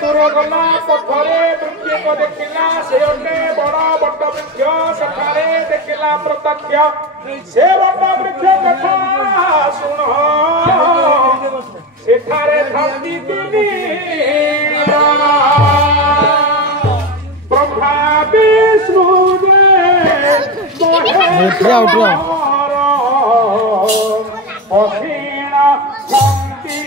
दूर गला पथरे वृक्ष को देखिला से अटे बड़ा बट वृक्ष सेठारे देखिला प्रत्यक्ष से बट वृक्ष कथा सुन सेठारे थाती तिनी ब्रह्मा विष्णु असीण शक्ति